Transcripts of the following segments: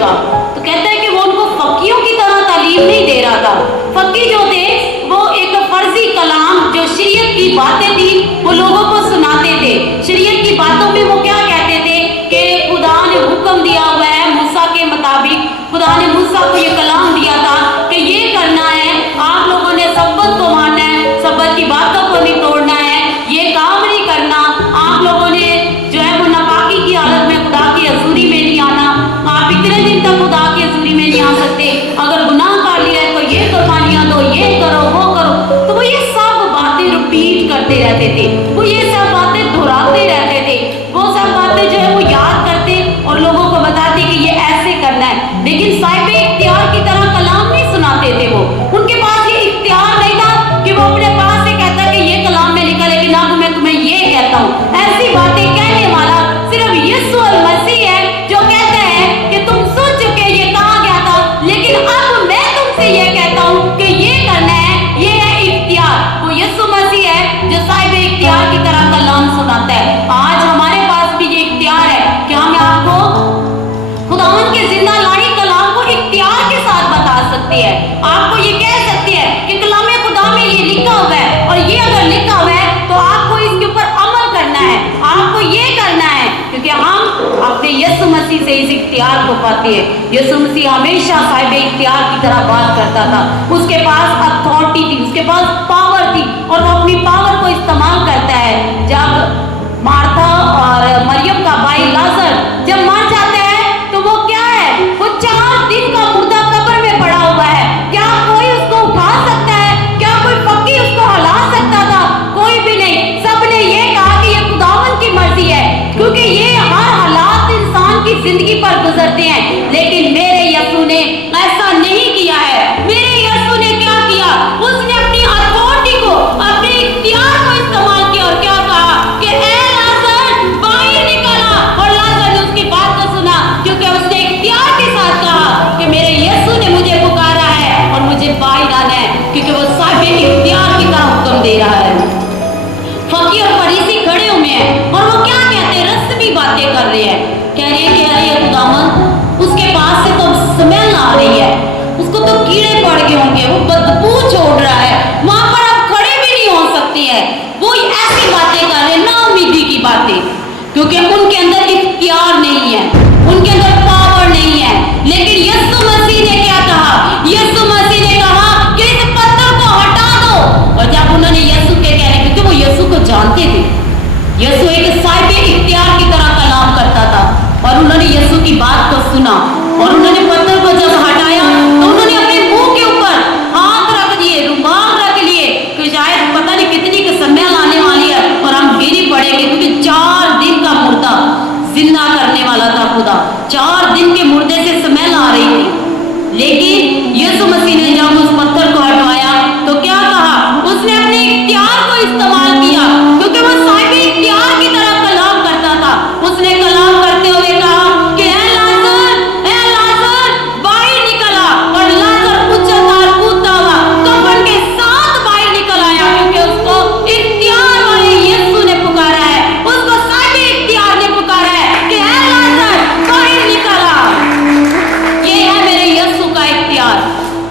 चुका। तो कहता है कि वो उनको फकीयों की तरह तालीम नहीं दे रहा था। फकी जो थे वो एक फर्जी कलाम जो शरीयत की बातें थी वो लोगों को सुनाते थे। शरीयत की बातों में वो क्या कहते थे कि खुदा ने हुक्म दिया हुआ है, मूसा के मुताबिक खुदा ने मूसा को ये कलाम दिया था कि ये करना है, आप लोगों ने सब्बत को मानना है, सब्बत की बातों को नहीं तोड़ना है, ये काम नहीं करना, आप लोगों ने जो है वो नापाकी की हालत में खुदा की हजूरी में नहीं आना, आप इतने दिन तक खुदा की हजूरी में नहीं आ सकते, अगर गुनाह कर लिया है तो ये कुर्बानियां दो, ये करो वो करो। तो वो ये सब बातें रिपीट करते रहते थे, वो ये सब बातें दोहराते रहते थे, वो सब बातें जो है वो याद करते और लोगों को बताते कि ये ऐसे करना है। लेकिन साहिब इख्तियार की तरह कलाम नहीं सुनाते थे वो, उनके पास ये इख्तियार नहीं था कि वो अपने पास से कहता कि ये कलाम में लिखा लेकिन अब मैं तुम्हें ये कहता हूँ। ऐसी बातें कहने वाला सिर्फ यीशु मसीह है जो कहता है कि तुम सुन चुके, ये कहा गया था, लेकिन अब मैं तुमसे ये कहता हूँ कि ये करना है, ये है इख्तियार। वो यीशु मसीह है जो साहिब इख्तियार की तरह कलाम सुनाता है। आज हमारे पास भी ये इख्तियार है कि हम आपको खुदावंद के जिंदा लाही कलाम को इख्तियार के साथ बता सकते हैं। आपको ये कह सकते हैं कि कलाम खुदा में ये लिखा हुआ है और ये अगर लिखा हुआ है तो आपको इसके ऊपर अमल करना है, आपको ये करना है, क्योंकि हम अपने यीशु मसीह से इस इख्तियार को पाते हैं। यीशु मसीह हमेशा साहिब इख्तियार की तरह बात करता था, उसके पास अथॉरिटी थी, उसके पास पावर थी और वो अपनी पावर को इस्तेमाल करता है। जब मार्था और मरियम का भाई लाजर जब मर जाता है तो वो क्या है, वो 4 दिन का मुर्दा कब्र में पड़ा हुआ है। क्या कोई उसको उठा सकता है? क्या कोई फकीर उसको हिला सकता था? कोई भी नहीं। सबने ये कहा कि ये खुदावंद की मर्जी है, क्योंकि ये हर हालात इंसान की जिंदगी पर गुजरते हैं। लेकिन मेरे यीशु ने ऐसा नहीं किया है। मेरे यीशु ने क्या किया, उसने अपनी अथॉरिटी को, अपने इख्तियार को इस्तेमाल किया और क्या कहा कि ए लाजर बाहर निकला, और लाजर ने उसकी बात को सुना, क्योंकि उसने इख्तियार के साथ कहा कि मेरे यीशु ने मुझे पुकारा है और मुझे बाहर आना है, क्योंकि वो साहिब इख्तियार की तरह हुक्म दे रहा है। फकीर और फरीसी खड़े हुए हैं और वो क्या कहते हैं, रस्मी बातें कर रहे हैं, कह रहे हैं कि अरे खुदावंद उसके पास से तो स्मेल आ रही है, उसको तो कीड़े पड़ गए होंगे, वो बदबू छोड़ रहा है, वहां पर आप खड़े भी नहीं हो सकती है। वो ऐसी बातें कर रहे हैं, नाउमीदी की बातें, क्योंकि उनके अंदर इख्तियार नहीं है, उनके अंदर पावर नहीं है। लेकिन यीशु मसीह ने क्या कहा, यीशु मसीह ने कहा कि इस पत्थर को हटा दो। और जब उन्होंने यीशु के कहने, क्योंकि वो यीशु को जानते थे, यीशु एक साहिब इख्तियार की तरह कलाम करता था, और उन्होंने यीशु की बात को सुना और उन्होंने पत्थर को जब हटाया तो उन्होंने अपने मुंह के ऊपर हाथ रख दिए, रुमाल रख लिए, कि शायद पता नहीं कितनी की स्मेल आने वाली है और हम गिर ही पड़ेंगे, क्योंकि 4 दिन का मुर्दा जिंदा करने वाला था खुदा। 4 दिन के मुर्दे से स्मेल आ रही थी। लेकिन यीशु मसीह ने जब उस पत्थर को हटवाया तो क्या कहा, उसने अपने इख्तियार को इस्तेमाल किया, क्योंकि वो साहिब इख्तियार की तरह कलाम करता था। उसने कलाम करते हुए कहा कि ए लाजर बाहर निकला, और लाजर उछलता कूदता हुआ कफन के साथ बाहर निकल आया, क्योंकि उसको इख्तियार वाले यीशु ने पुकारा है, उसको साहिब इख्तियार ने पुकारा है कि ए लाजर बाहर निकला। ये है मेरे यीशु का इख्तियार।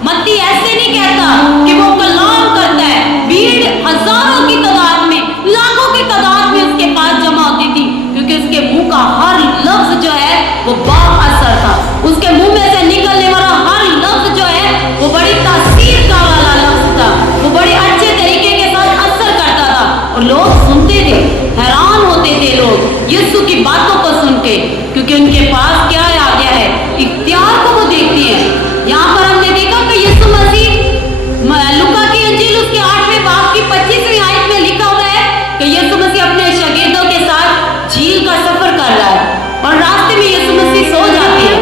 मत्ती ऐसे नहीं कहता कि वो कलाम करता है, भीड़ हजारों की तादाद में, लाखों की तादाद में उसके पास जमा होती थी, क्योंकि उसके मुंह का हर लफ्ज जो है वो बाअसर था। उसके मुंह में से निकलने वाला हर लफ्ज जो है वो बड़ी तासीर का वाला लफ्ज था, वो बड़े अच्छे तरीके के साथ असर करता था, और लोग सुनते थे, हैरान होते थे लोग यीशु की बातों को सुन के, क्योंकि उनके पास क्या आ गया है, इख्तियार को वो देखते हैं। यहाँ पर हमने देखा कि यीशु मसीह लूका की इंजील उसके 8वें बाब की 25वीं आयत में लिखा हुआ है कि यीशु मसीह अपने शागिर्दों के साथ झील का सफर कर रहा है, और रास्ते में यीशु मसीह सो जाते हैं,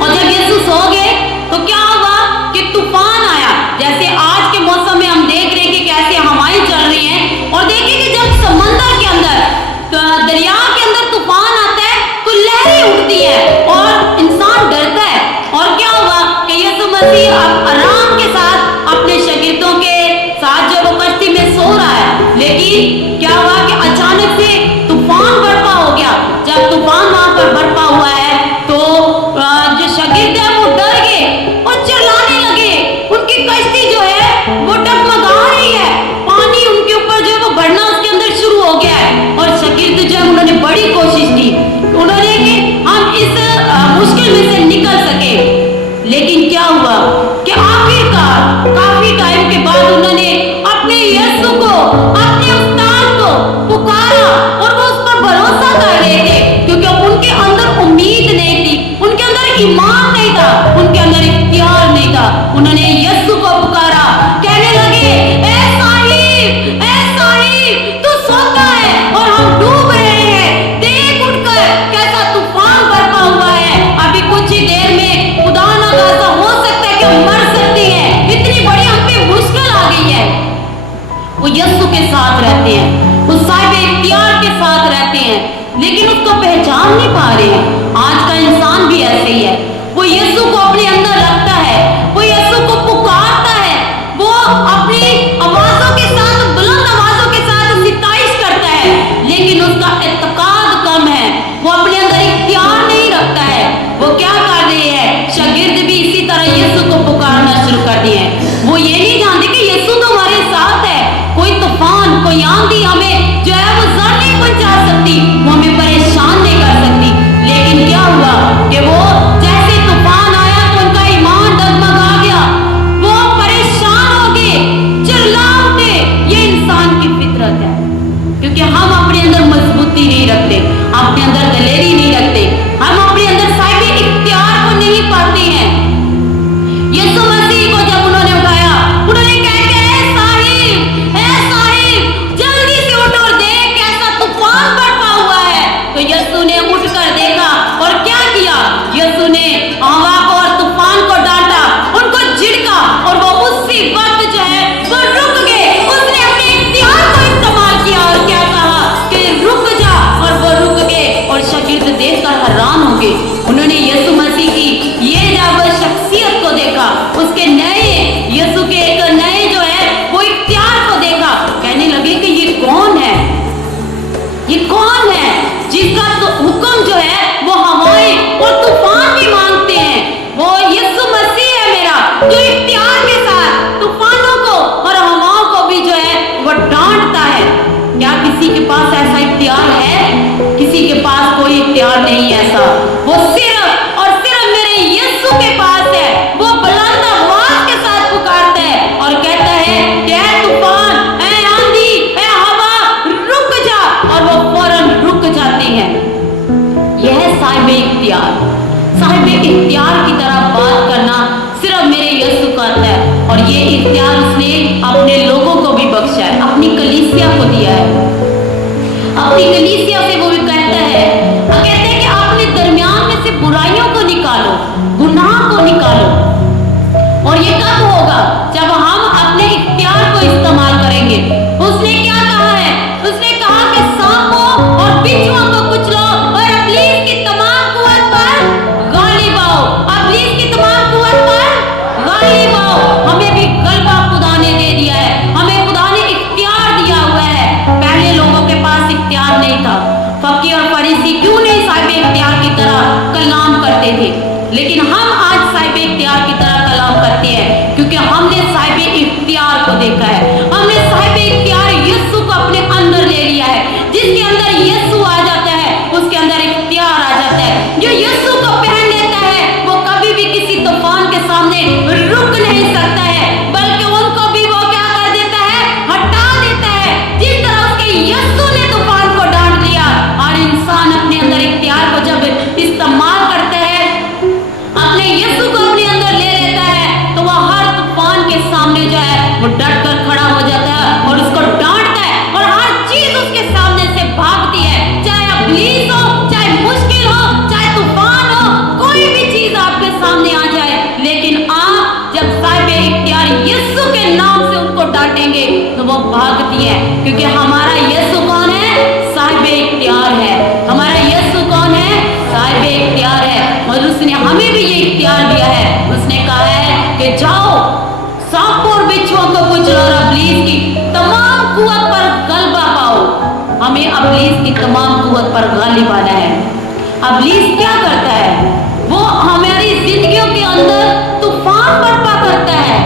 और जब यीशु सो गए तो क्या हुआ कि तूफान आया। जैसे आज के मौसम में हम देख रहे हैं कि कैसे हवाएं चल रही हैं, और देखिए कि जब समंदर के अंदर, दरिया के अंदर तूफान आता है तो लहरें उठती है और इंसान डरता है। और क्या हुआ कि यीशु मसीह आराम के साथ अपने शागिर्दों के साथ जो वो कश्ती में सो रहा है, लेकिन क्या हुआ कि अचानक से तूफान बर्पा हो गया। जब तूफान वहां पर बर्पा हुआ है तो साथ रहते हैं, उस साहिब इख्तियार के साथ रहते हैं, लेकिन उसको पहचान नहीं पा रहे हैं। आज का इंसान भी ऐसे ही है, वो यीशु को अपने अंदर रखता है, वो यीशु को पुकारता है, वो अपनी आवाजों के साथ, बुलंद आवाजों के साथ सिताइश करता है, लेकिन उसका इत्तेकाद कम है, वो अपने अंदर इख्तियार नहीं रखता है। वो क्या कर रहे हैं, शागिर्द भी इसी तरह यीशु को पुकारना शुरू कर दिए हैं। वो ये नहीं जानते कि यीशु तो हमारे साथ है, कोई तूफान, कोई आंधी हमें जो है वो जर नहीं पहुंचा सकती, वो हमें परेशान नहीं कर सकती। लेकिन क्या हुआ कि वो जैसे तूफान आया तो उनका ईमान डगमगा गया, वो परेशान हो गए, चिल्ला उठे। ये इंसान की फितरत है, क्योंकि हम अपने अंदर मजबूती नहीं रखते, अपने अंदर दलेरी नहीं रखते, हम अपने अंदर साहिब इख्तियार को नहीं पाते हैं। यीशु मसीह को जब उन्होंने उठाया, उन्होंने कहा कि ए साहिब जल्दी से उठ और देख कैसा तूफान बरपा हुआ है। तो यीशु ने उठकर देखा और क्या किया, यीशु ने हवा को और तूफान को डांटा, उनको झिड़का और वो उसी वक्त जो है वो रुक गए। उसने अपने इख्तियार को इस्तेमाल किया और क्या कहा कि रुक जा, और वो रुक गए और शागिर्द देखकर हैरान हो गए। उन्होंने यीशु मसीह की ये जब शख्सियत को देखा, उसके नए यीशु के एक नए जो है वो इख्तियार को देखा, कहने लगे कि ये कौन है, ये कौन है जिसका तो हुक्म जो है वो हवाएं और तूफान भी मांगते हैं। वो यीशु मसीह है मेरा, जो इख्तियार के साथ तूफानों को और हवाओं को भी जो है वो डांटता है। क्या किसी के पास ऐसा इख्तियार है? किसी के पास कोई इख्तियार नहीं है ऐसा, वो सिर्फ और सिर्फ मेरे यीशु के पास है। वो बुलंद आवाज के साथ पुकारता है और कहता है कि ऐ तूफान, ऐ आंधी, ऐ हवा, रुक जा, और वो फौरन रुक जाते हैं। यह है साहिब इख्तियार। साहिब इख्तियार की तरह बात करना सिर्फ मेरे यीशु का आता है, और ये इख्तियार उसने अपने लोगों को भी बख्शा है, अपनी कलीसिया को दिया है। अपनी कलीसिया से वो भी कहता है कि अपने दरमियान में से बुराइयों को निकालो, गुनाह को निकालो। और ये कब होगा? जब हम अपने इख्तियार को इस्तेमाल करेंगे। उसने क्या कहा है? उसने कहा कि सांपों और बिच्छुओं को कुचलो और इब्लीस की तमाम कुव्वत पर गालिब आओ। इब्लीस की तमाम कुव्वत पर गालिब आओ। हमें भी गलबा खुदा ने दे दिया है, हमें खुदा ने इख्तियार दिया हुआ है। पहले लोगों के पास इख्तियार नहीं था। फकीह और फरीसी क्यों नहीं साहिब इख्तियार की तरह कलाम करते थे, लेकिन हम आज साहिब इख्तियार की तरह कलाम करते हैं, क्योंकि हमने साहिब इख्तियार को देखा है। हमने साहिब इख्तियार यीशु को अपने अंदर ले लिया है। जिसके अंदर यीशु आ जाता है उसके अंदर इख्तियार आ जाता है। जो यीशु को पहन लेता है वो कभी भी किसी तूफान के सामने रुक नहीं सकता है, बल्कि उनको भी वो क्या कर देता है, हटा देता है। जिस तरह उसके यीशु ने तूफान को डांट दिया, और इंसान अपने अंदर इख्तियार को जब इस्तेमाल करता है, अपने यीशु को अपने अंदर ले लेता है, तो वह हर तूफान के सामने जो है वो डट कर खड़ा हो जाता है और उसको डांटता है, और हर चीज उसके सामने से भागती है। चाहे इब्लीस हो, चाहे मुश्किल हो, चाहे तूफान हो, कोई भी चीज आपके सामने आ जाए, लेकिन आप जब साहिब इख्तियार यीशु के नाम से उनको डांटेंगे तो वो भागती है, क्योंकि हमारा यीशु कौन है? साहिब इख्तियार है। हमारा यीशु कौन है? साहिब इख्तियार है। और उसने हमें भी ये इख्तियार दिया है। उसने कहा है कि जाओ सांपों और बिच्छुओं को कुचलो और इब्लीस की तमाम कुव्वत पर गलबा पाओ। हमें इब्लीस की तमाम कुव्वत पर गालिब आना है। इब्लीस क्या करता है? वो हमारी जिंदगियों के अंदर तूफान बर्पा करता है।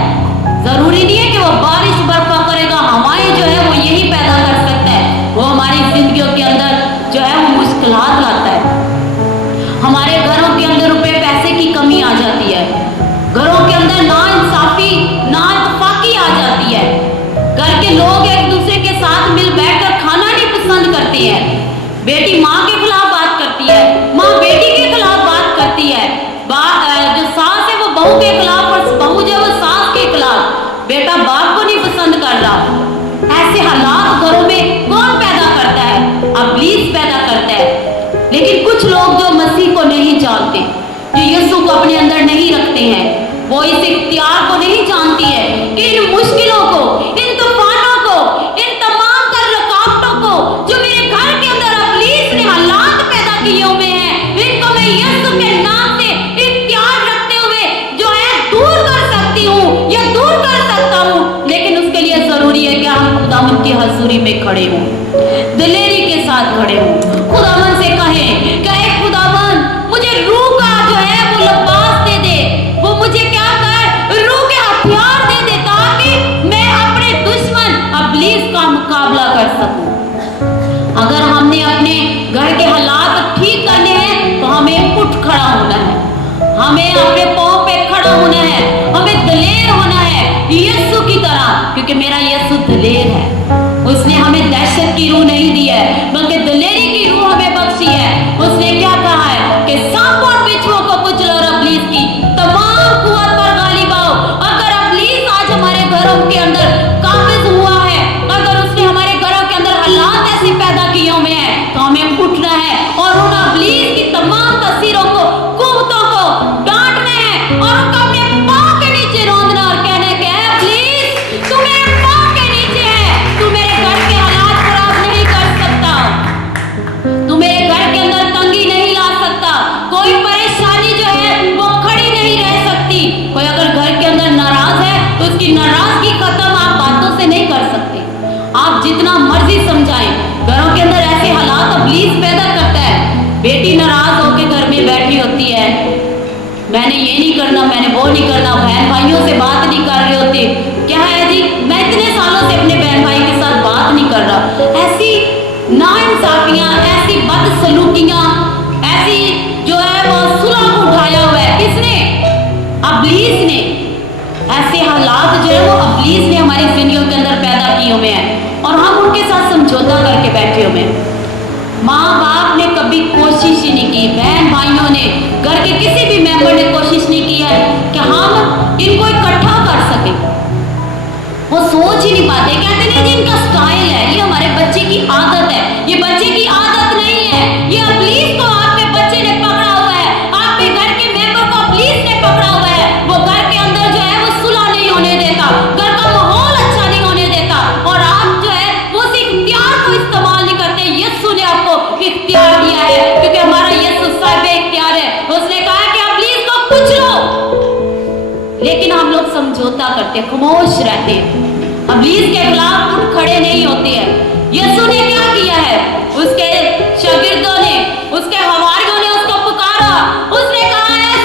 जरूरी नहीं है कि वो बारिश बर्पा करेगा, हवाएं जो है वो यही पैदा कर सकता है। वो हमारी जिंदगियों के अंदर जो है वो मुश्किलात लाता है। हमारे घरों के अंदर रुपए पैसे की कमी आ जाती है, घरों के अंदर नाइंसाफी नाइतफाकी आ जाती है, घर के लोग एक दूसरे के साथ मिल बैठकर खाना नहीं पसंद करते हैं। बेटी माँ के खिलाफ बात करती है, माँ बेटी के खिलाफ बात करती है, जो सास है वो बहू के खिलाफ, और बहू जो है वो सास के खिलाफ, बेटा बाप को नहीं पसंद कर रहा। ऐसे हालात घरों में कौन पैदा करता है? इब्लीस पैदा करता है। लेकिन कुछ लोग जो मसीह को नहीं जानते, जो यीशु को अपने अंदर नहीं रखते हैं, वो इस इख्तियार को नहीं जानती है कि इन मुश्किलों को, इन तूफानों को, इन तमाम खुदावन की हजूरी में खड़े हों, दिलेरी के साथ खड़े हों, खुदावन से कहें कि ऐ खुदावन मुझे रूह का जो है वो लिबास दे दे, वो मुझे क्या कर रूह के हथियार दे दे, ताकि मैं अपने दुश्मन इब्लीस का मुकाबला कर सकूं। अगर हमने अपने घर के हालात ठीक करने हैं तो हमें उठ खड़ा होना है, हमें अपने पांव पे खड़ा होना है, हमें दलेर होना है यीशु की तरह, क्योंकि मेरा यीशु दलेर है। उसने हमें दहशत की रूह नहीं दी है, बल्कि दलेरी की रूह हमें बख्शी है। उसने क्या कहा है कि सांप और बिच्छुओं को कुचलो और इब्लीस की तमाम कुव्वत पर गालिब आओ। अगर इब्लीस आज हमारे घरों के अंदर काबिज हुआ है, अगर उसने हमारे घरों के अंदर हालात ऐसे पैदा किए हुए हैं, तो हमें उठना है और उन इब्लीस की तमाम तस्वीरों को, कुव्वतों को डांटना है और उनको अपने पांव के नीचे रौंदना और कहना है कि इब्लीस तू मेरे पांव के नीचे है, तू मेरे घर के हालात खराब नहीं कर सकता, तू मेरे घर के अंदर तंगी नहीं ला सकता, कोई परेशानी जो है वो खड़ी नहीं रह सकती। कोई अगर घर के अंदर नाराज है तो उसकी नाराजगी खत्म आप बातों से नहीं कर सकते, आप जितना मर्जी समझाएं, घरों के अंदर ऐसे हालात इब्लीस पैदा करता है। बेटी नाराज होकर घर में बैठी होती है, मैंने ये नहीं करना, मैंने वो नहीं करना, बहन भाइयों से बात नहीं कर रहे होते, क्या है जी मैं इतने सालों से अपने बहन भाई के साथ बात नहीं कर रहा। ऐसी नाइंसाफियां, ऐसी बदसलूकियां, ऐसी जो है वो सुलह को उठाया हुआ है किसने? इब्लीस ने। ऐसे हालात जो है वो इब्लीस ने हमारी जिंदगियों के अंदर पैदा किए हुए हैं और हम उनके साथ समझौता करके बैठे हुए हैं। माँ बाप ने कभी कोशिश ही नहीं की, बहन भाइयों ने, घर के किसी भी मेंबर ने कोशिश नहीं की है कि हम इनको इकट्ठा कर सके। वो सोच ही नहीं पाते, कहते नहीं जी इनका स्टाइल है, ये हमारे बच्चे की आदत है। ये बच्चे की आदत नहीं है, ये इब्लीस को आपके बच्चे ने पकड़ा हुआ है, आपके घर के मेंबर को इब्लीस ने पकड़ा हुआ है। वो घर के अंदर जो है वो सुलह नहीं होने देता, घर का माहौल अच्छा नहीं होने देता, और आप जो है वो उस इख्तियार को इस्तेमाल नहीं करते। यीशु ने आपको इख्तियार दिया है, क्योंकि हमारा यीशु साहिब इख्तियार है। उसने कहा कि इब्लीस को कुचलो, लेकिन हम लोग समझौता करते, खामोश रहते हैं, इब्लीस के खिलाफ उठ खड़े नहीं होते हैं। यीशु ने क्या किया है? उसके शागिर्दों ने, उसके हवारियों ने उसको पुकारा, उसने कहा ऐ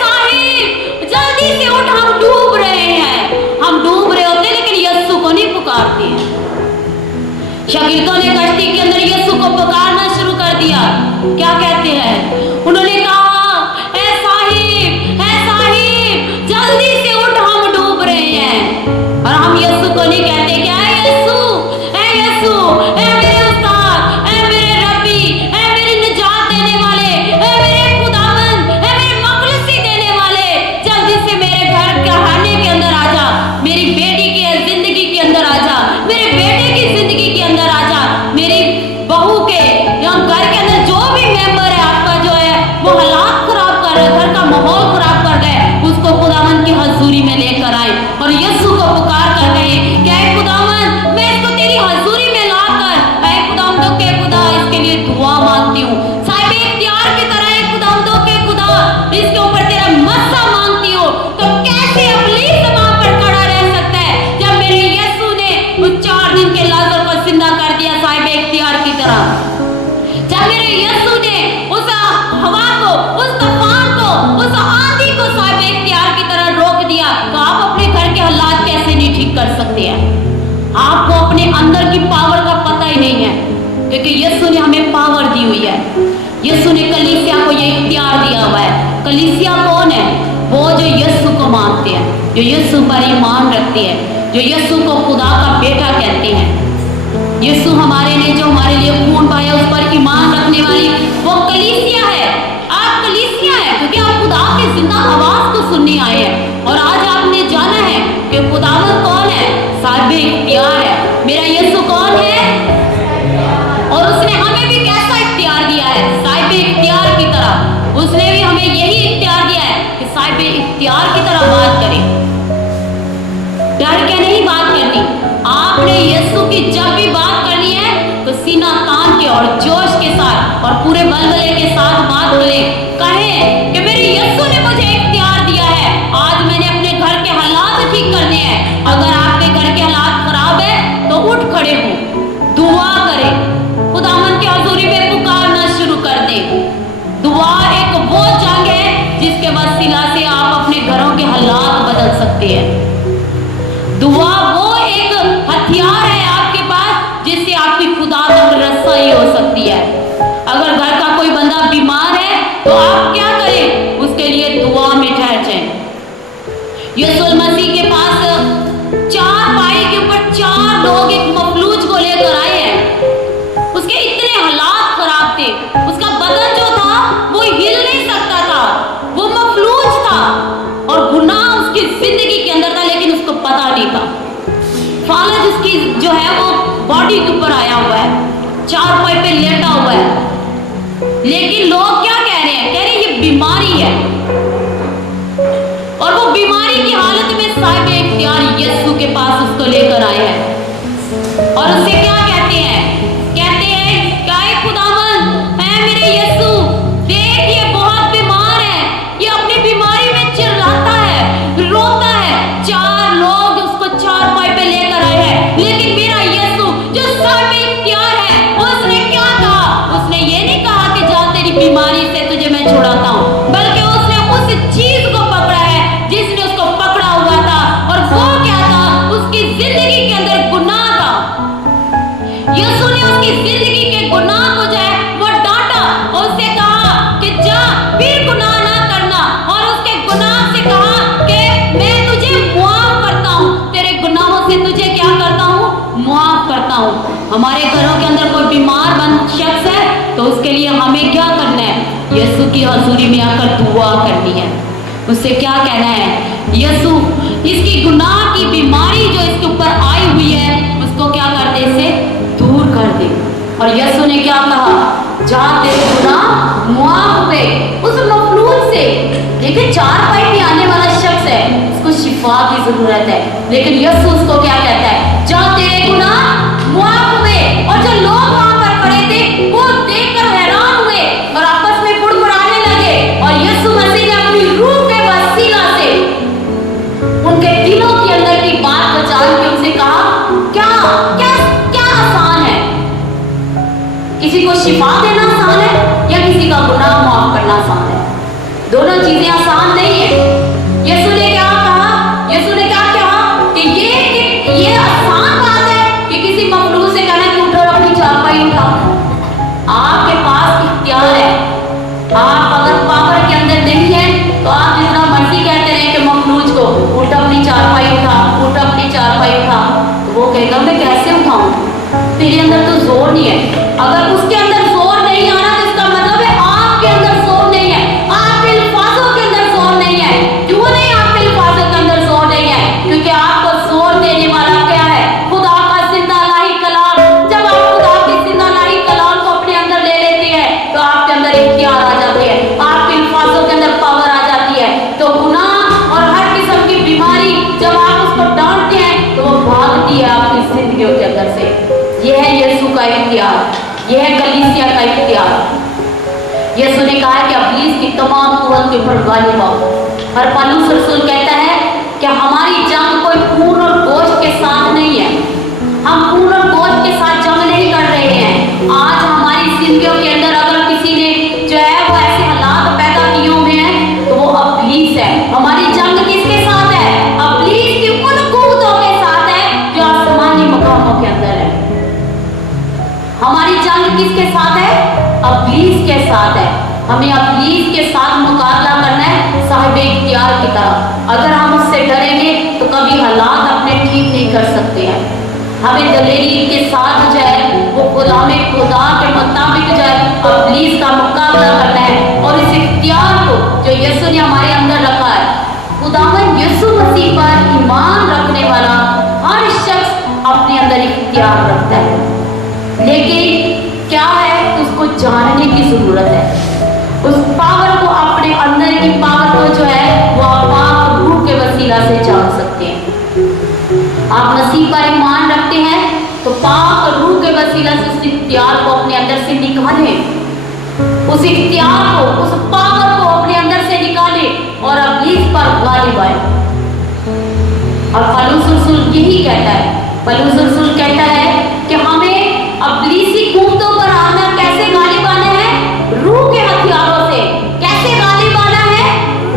साहिब जल्दी से उठ, हम डूब रहे हैं। हम डूब रहे होते लेकिन यीशु को नहीं पुकारते हैं। शागिर्दों ने कश्ती के अंदर यीशु को पुकारना शुरू कर दिया। क्या कहते हैं? उन्होंने कहा ऐ साहिब जल्दी से उठ, हम डूब रहे हैं। और हम यीशु को नहीं कहते क्या यीशु, ऐ मेरे उस्ताद, ऐ मेरे रब्बी, ऐ मेरी निजात देने वाले, ऐ मेरे खुदावंद, ऐ मेरे मखलूसी देने वाले, जल्दी से मेरे घर के खाने के अंदर आ जा, मेरी बेटी की जिंदगी के अंदर आ जा, मेरे बेटे की जिंदगी के अंदर आ जा, मेरी बहू के या घर के अंदर जो भी मेंबर है आपका जो है वो हालात खराब कर रहा है, घर का माहौल खराब कर रहा है, उसको खुदावंद की हजूरी में लेकर आए और यीशु को पुकार कर रहे हैं कि ऐ खुदावंद मैं इसको तेरी हजूरी में लाकर, ऐ खुदावंदों के खुदा इसके लिए दुआ मांगती हूँ, साहिब इख्तियार की तरह ऐ खुदावंदों के खुदा इसके ऊपर तेरा मस्सा मांगती हूँ। तो कैसे इब्लीस वहां पर खड़ा रह सकता है जब मेरे यीशु ने उस 4 दिन के लाजर को जिंदा कर दिया साहिब इख्तियार की तरह, जब मेरे यीशु ने उस हवा को, उस तूफान को, उस आंधी को साहिब इख्तियार की तरह रोक दिया, तो आप अपने घर के हालात कैसे नहीं ठीक कर सकते हैं? आपको अपने अंदर की पावर का पता ही नहीं है, क्योंकि यीशु ने हमें पावर दी हुई है। यीशु ने कलीसिया को ये इख्तियार दिया हुआ है। कलीसिया कौन है? वो जो यीशु को मानते हैं, जो यीशु पर ईमान रखते हैं, जो यीशु को खुदा का बेटा कहते हैं। यीशु हमारे ने जो हमारे लिए खून पाया उस पर ईमान रखने वाली वो कलीसिया है। आप कलीसिया है क्योंकि आप खुदा के जिंदा आवाज को सुनने आए हैं, और आज आपने जाना है कि खुदावंद कौन है? साहिब इख्तियार है। मेरा यीशु कौन है? और उसने हमें भी कैसा इख्तियार दिया है? साहिब इख्तियार की तरह। उसने भी हमें यही इख्तियार दिया है कि साहिब इख्तियार की तरह बात करें, डर के नहीं बात करनी। आपने यीशु की जब भी बात करनी है तो सीना तान के और जोश के साथ और पूरे बलबले के साथ बात करें। कहें कि मेरे यीशु ने मुझे इख्तियार दिया है, आज मैंने अपने घर के हालात ठीक करने हैं। अगर आपके घर के हालात खराब है गाड़ी के ऊपर आया हुआ है, चारपाई पे लेटा हुआ है, लेकिन लोग क्या कह रहे हैं? कह रहे हैं ये बीमारी है। और वो बीमारी की हालत में साहिब इख्तियार यीशु के पास उसको लेकर आए हैं और उससे क्या कहते हैं? कहते हैं क्या है खुदावंद, ऐ मेरे यीशु, देख ये बहुत बीमार है, ये अपनी बीमारी में चिल्लाता है, रोता है। चार लोग उसको चारपाई पे लेकर आए हैं, लेकिन मेरा यीशु जो साहिब इख्तियार है, उसने क्या कहा? उसने ये नहीं कहा कि जा तेरी बीमारी से तुझे मैं छुड़ाता हूँ, बल्कि उसने उस चीज को पकड़ा है जिसने उसको पकड़ा हुआ था। और वो क्या था? उसकी जिंदगी के अंदर गुनाह था। यीशु ने उसकी जिंदगी के गुनाह को जो है वो डांटा और उससे कहा कि जा फिर गुनाह ना करना, और उसके गुनाह से कहा कि मैं तुझे मुआफ करता हूँ, तेरे गुनाहों से तुझे क्या करता हूँ? मुआफ करता हूँ। हमारे घरों के अंदर कोई बीमार बंद शख्स है तो उसके लिए हमें क्या करना है? यीशु की हजूरी में आकर दुआ करनी है, उससे क्या कहना है? यीशु इसकी गुनाह की बीमारी जो इसके ऊपर आई हुई है उसको क्या कर दे? इसे दूर कर दे। और यीशु ने क्या कहा? जा तेरे गुनाह मुआफ हुए। उस मफलूज से, देखिए चारपाई पे आने वाला शख्स है, उसको शिफा की जरूरत है, लेकिन यीशु उसको क्या कहता है? जा तेरे गुनाह मुआफ हुए। और जो लोग वहां पर खड़े थे वो देखकर हैरान हुए और आपस में बुड़बुड़ाने लगे, और यीशु मसीह ने अपनी रूह के वसीला से उनके दिलों के अंदर की बात को जान के उनसे कहा, क्या क्या क्या आसान है? किसी को शिफा देना आसान है या किसी का गुनाह माफ करना आसान है? दोनों चीजें आसान नहीं है। यीशु ने क्या कहा? यीशु ने क्या कहा कि ये आसान बात है कि किसी मखलूक से कहना कि उठो अपनी चारपाई उठाओ। आपके पास इख्तियार है। आप अगर पावर के अंदर नहीं है तो आप जितना मर्जी कहते रहे कि मखलूज को उठ अपनी चारपाई उठा, उठ अपनी चारपाई उठा, तो वो कहेगा मैं कैसे उठाऊं? तेरे अंदर तो जोर नहीं है। अगर उसके अंदर जोर नहीं आ रहा तो इसका मतलब है आपके अंदर जोर नहीं है, आपके अल्फाजों के अंदर जोर नहीं है। क्यों नहीं आपके अल्फाजों के अंदर जोर नहीं है? क्योंकि आपको जोर देने वाला क्या है? खुदा का जिंदा लाही कलाम। जब आप खुदा के जिंदा लाही कलाम को अपने अंदर ले लेते हैं तो आपके अंदर इख्तियार आ जाते हैं, आपके अल्फाजों के अंदर पावर आ जाती है। तो गुनाह और हर किस्म की बीमारी जब आप उसको डांटते हैं तो वो भागती है आपकी जिंदगियों के अंदर से। यह है यीशु का इख्तियार, यह है कलीसिया का इख्तियार। यीशु ने कहा कि इब्लीस की तमाम कुव्वत के ऊपर गालिब आओ। और पौलुस रसूल कहता है कि हमारी जंग कोई खून और गोश्त के साथ नहीं है। हम खून और गोश्त के साथ जंग नहीं कर रहे हैं। आज हमारी जिंदगियों के अंदर अगर किसी ने जो है वो ऐसे हालात पैदा किए हुए हैं तो वो इब्लीस है। हमारी जंग किसके साथ है? इब्लीस की उन कुव्वतों के साथ है जो आसमानी मकामों के अंदर है। हमारी जंग किसके साथ है? इब्लीस के साथ है। हमें इब्लीस के साथ मुकाबला करना है साहिब इख्तियार की तरह। अगर हम उससे डरेंगे तो कभी हालात अपने ठीक नहीं कर सकते हैं। हमें दलेरी के साथ जो है वो गुलाम खुदा के मुताबिक जो है इब्लीस का मुकाबला करना है। और इस इख्तियार को जो यीशु ने हमारे अंदर रखा है, खुदावंद यीशु मसीह पर ईमान रखने वाला हर शख्स अपने अंदर इख्तियार रखता है, लेकिन क्या है? उसको जानने की जरूरत है। उस पावर को, अपने अंदर की पावर को जो है वो आप रूह के वसीला से जान सकते हैं। आप मसीह पर ईमान रखते हैं तो पाक रूह के वसीला से उस इख्तियार को अपने अंदर से निकालें, उस इख्तियार को, उस पावर को अपने अंदर से निकालें और इब्लीस पर गालिब आए। और पौलुस रसूल यही कहता है। पौलुस रसूल कहता है कि हमें इब्लीसी कुव्वतों पर आना, कैसे गालिब आना है? रूह के हथियारों से। कैसे गालिब आना है?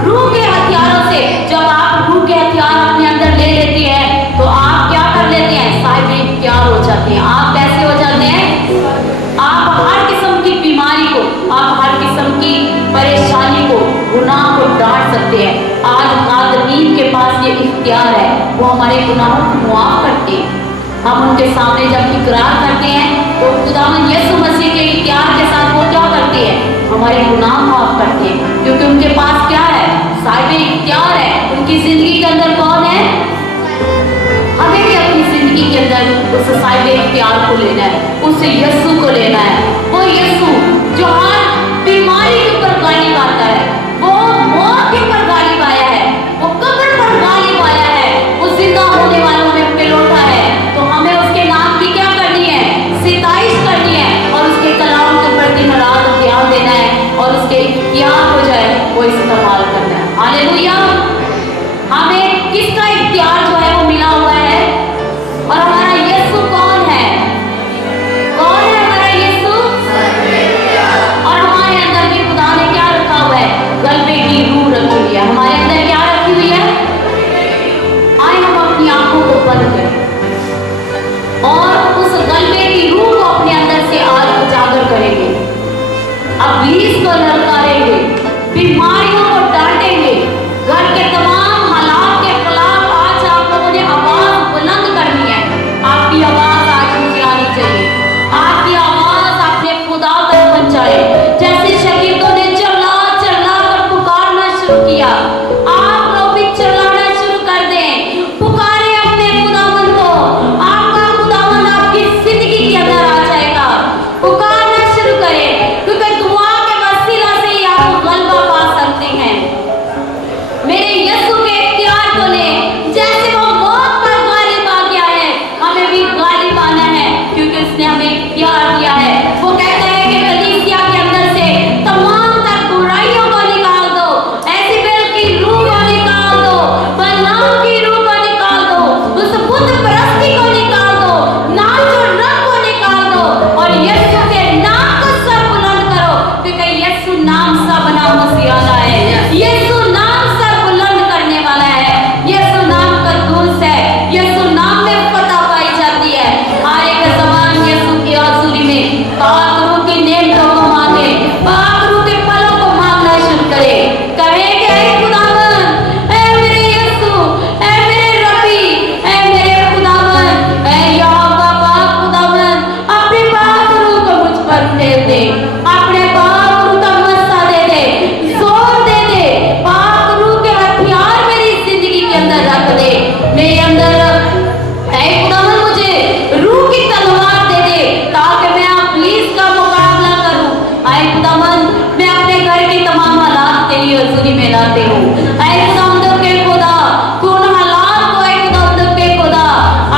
रूह के हथियारों से। जब आप रूह के हथियार अपने अंदर ले लेते हैं तो आप क्या कर लेते हैं? साहिब इख्तियार हो जाते हैं। आप कैसे हो जाते हैं? आप हर किस्म की बीमारी को, आप हर किस्म की परेशानी को, गुनाह को डांट सकते हैं। आज कादिरीन के पास ये इख्तियार है, वो हमारे गुनाहों को मुआफ करते हैं। हम उनके सामने जब इकरार करते हैं तो खुदावंद यीशु मसीह के इख्तियार के साथ वो क्या करते हैं? हमारे गुनाह माफ करते हैं, क्योंकि उनके पास क्या है? साहिब इख्तियार है। उनकी जिंदगी के अंदर कौन है? हमें भी अपनी जिंदगी के अंदर उस साहिब इख्तियार को लेना है, उस यीशु को लेना है। वो यीशु जो हर बीमारी के ऊपर गालिब आता है, वो मौत के ऊपर गालिब आया है, वो कब्र पर गालिब आया है, वो जिंदा होने वालों में पिलौटा है। तो हमें उसके नाम की क्या करनी है? सिताइश करनी है और उसके कलाम के ऊपर दिन रात ध्यान देना है और उसके इख्तियार हो जाए वो इस्तेमाल करना है। हालेलुया। हमें किसका इख्तियार जो है वो मिला हुआ है और हमारा यीशु कौन है? कौन है हमारा यीशु? और हमारे अंदर भी खुदा ने क्या रखा हुआ है? गलबे की रूह रखी हुई है। हमारे अंदर क्या रखी हुई है? आए हम अपनी आंखों को बंद करें और उस गलबे की रूह को अपने अंदर से आज उजागर करेंगे। इब्लीस को ललकारेंगे, बीमारियों को डांटेंगे, घर के तमाम हालात के खिलाफ आज आप लोगों ने आवाज बुलंद करनी है। आपकी आवाज आज मुझे आनी चाहिए, आपकी आवाज अपने खुदा तक पहुंचाए। जैसे शगीर्दों ने चिल्ला चिल्ला कर पुकारना शुरू किया, आप लोग भी चिल्लाना शुरू कर दें। पुकारे अपने खुदावन को, आपका खुदावन आपकी जिंदगी के अंदर आ जाएगा। पुकारना शुरू करें क्योंकि दुआ के वसीला से ही आप गलबा पा सकते हैं। मेरे यीशु के इख्तियार को लें, जैसे वो मौत पर गालिब आ गया है, हमें भी गालिब आना है क्योंकि उसने हमें इख्तियार दिया है। वो कहता है कि कलीसिया के अंदर से तमाम तर बुराइयों को निकाल दो, एजेबेल की रूह को निकाल दो, बलआम की रूह को निकाल दो, उस बुत परस्ती को निकाल दो, नाच और रंग को निकाल दो और यीशु के नाम को सर बुलंद करो क्योंकि यीशु नाम सा बना मसीहा है। यीशु नाम सर बुलंद करने वाला है। यीशु नाम कद्दूस है। यीशु नाम में फतह पाई जाती है। हर एक जबान यीशु की हजूरी में पाक रूह की नेमतों को मांगे, पाक रूह के फलों को मांगना शुरू करे। कहे कि ऐ खुदावन, ऐ मेरे यीशु, ऐ मेरे रबी, ऐ मेरे खुदावन, ऐ यहोवा पाक खुदावन, अपने पाक रूह को मुझ पर फेर दे, अपने पाक रूह का मस्सा दे दे, जोर दे दे, पाक रूह के हथियार मेरी जिंदगी के अंदर रख दे। मेरे अंदर ऐ खुदावन मुझे रूह की तलवार दे दे ताकि मैं इब्लीस का मुकाबला करूं। ऐ खुदावन मैं अपने घर की तमाम हालात तेरी हजूरी में लाते हूं। ऐ खुदावंद के खुदा तू उन हालात को ऐ खुदावंद के खुदा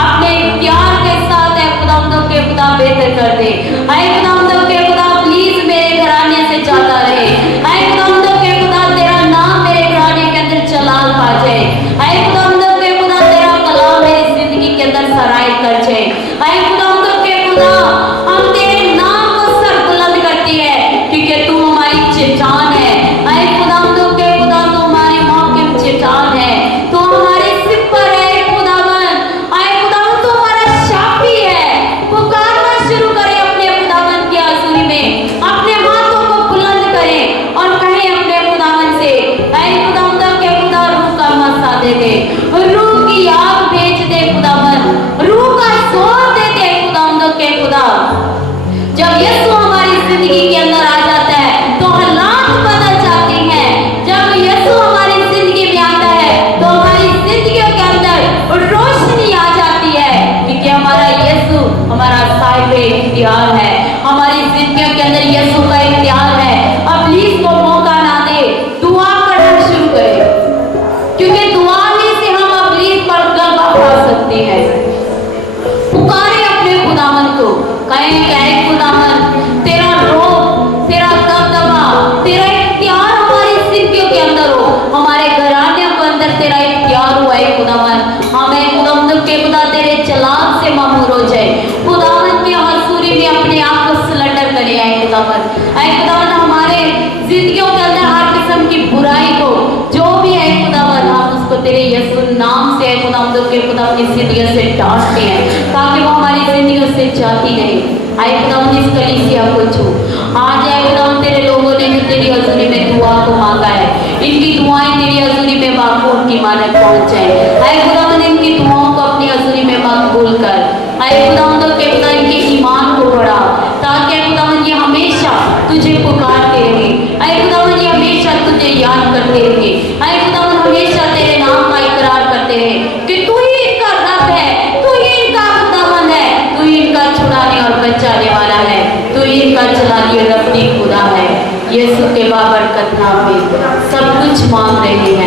अपने इख्तियार के साथ ऐ खुदावंद के खुदा बेहतर कर दे। ऐ खुदावंद के खुदा प्लीज मेरे घराने से जाता रहे। ऐ खुदावंद के खुदा तेरा नाम मेरे घराने के अंदर जलाल पा जाए। ऐ खुदावंद के खुदा तेरा कलाम मेरी जिंदगी के अंदर सराय कर जाए। ऐ खुदावंद के खुदा हम तेरे नाम को सर बुलंद करती है क्योंकि तू हमारी चट्टान है। ऐ खुदावंद के खुदा तू हमारे मौके में चट्टान है, तू हमारे सिर पर है खुदावन। ऐ खुदावन तू हमारा शाफी है। पुकारना शुरू करें अपने खुदावन की हजूरी में, अपने हाथों को बुलंद करें और कहें अपने खुदावन से, ऐ खुदावंद के खुदा रूह का मस्सा दे दे, रूह की आग भेज दे खुदावन, रूह का जोर दे दे खुदावंद के खुदा। जब यीशु हमारी जिंदगी के अंदर आ जाता है तो हालात बदल जाते हैं। जब यीशु हमारी जिंदगी में आता है तो हमारी जिंदगियों के अंदर रोशनी आ जाती है क्योंकि हमारा यीशु हमारा साहिब इख्तियार है। हमारी जिंदगियों के अंदर यीशु का इख्तियार है। इब्लीस को मौका ना दे, दुआ करना शुरू करें क्योंकि दुआ में से हम इब्लीस पर गलबा पा सकते हैं। पुकारे अपने खुदावन को, कहें कि ऐ खुदावन तेरा रोब, तेरा दबदबा, तेरा इख्तियार हमारी जिंदगियों के अंदर हो, हमारे घराने के अंदर तेरा इख्तियार हुआ है खुदावन। हमें खुदावन के खुदा तेरे जलाल से मामूर हो जाए। खुदावन की हजूरी में अपने आप को सिलेंडर करें। ऐ खुदावन, ऐ खुदावन हमारे जिंदगियों के अंदर हर किस्म की बुराई को जो भी है खुदावन हम उसको तेरे यीशु नाम से खुदावन के खुदा अपनी जिंदगियों से डांटते हैं ताकि वो हमारी जिंदगियों से जाती नहीं। आए खुदावन इस कलीसिया को छू आज। आए खुदावन तेरे लोगों ने जो तेरी हजूरी में दुआ को मांगा है, इनकी दुआएं तेरी हजूरी में मकबूल की मानक पहुंच जाए। आए खुदावन इनकी दुआओं को अपनी हजूरी में मकबूल कर। आए खुदावन के खुदा इनके ईमान को बढ़ा ताकि खुदावन ये हमेशा तुझे पुकारते रहे। आए खुदावन ये हमेशा तुझे याद करते रहे। आए खुदावन हमेशा तेरे नाम का इकरार करते रहे कि तू ही इनका रब है, तू ही इनका खुदावन है। बाबरकत नामे सब कुछ मांग रहे हैं।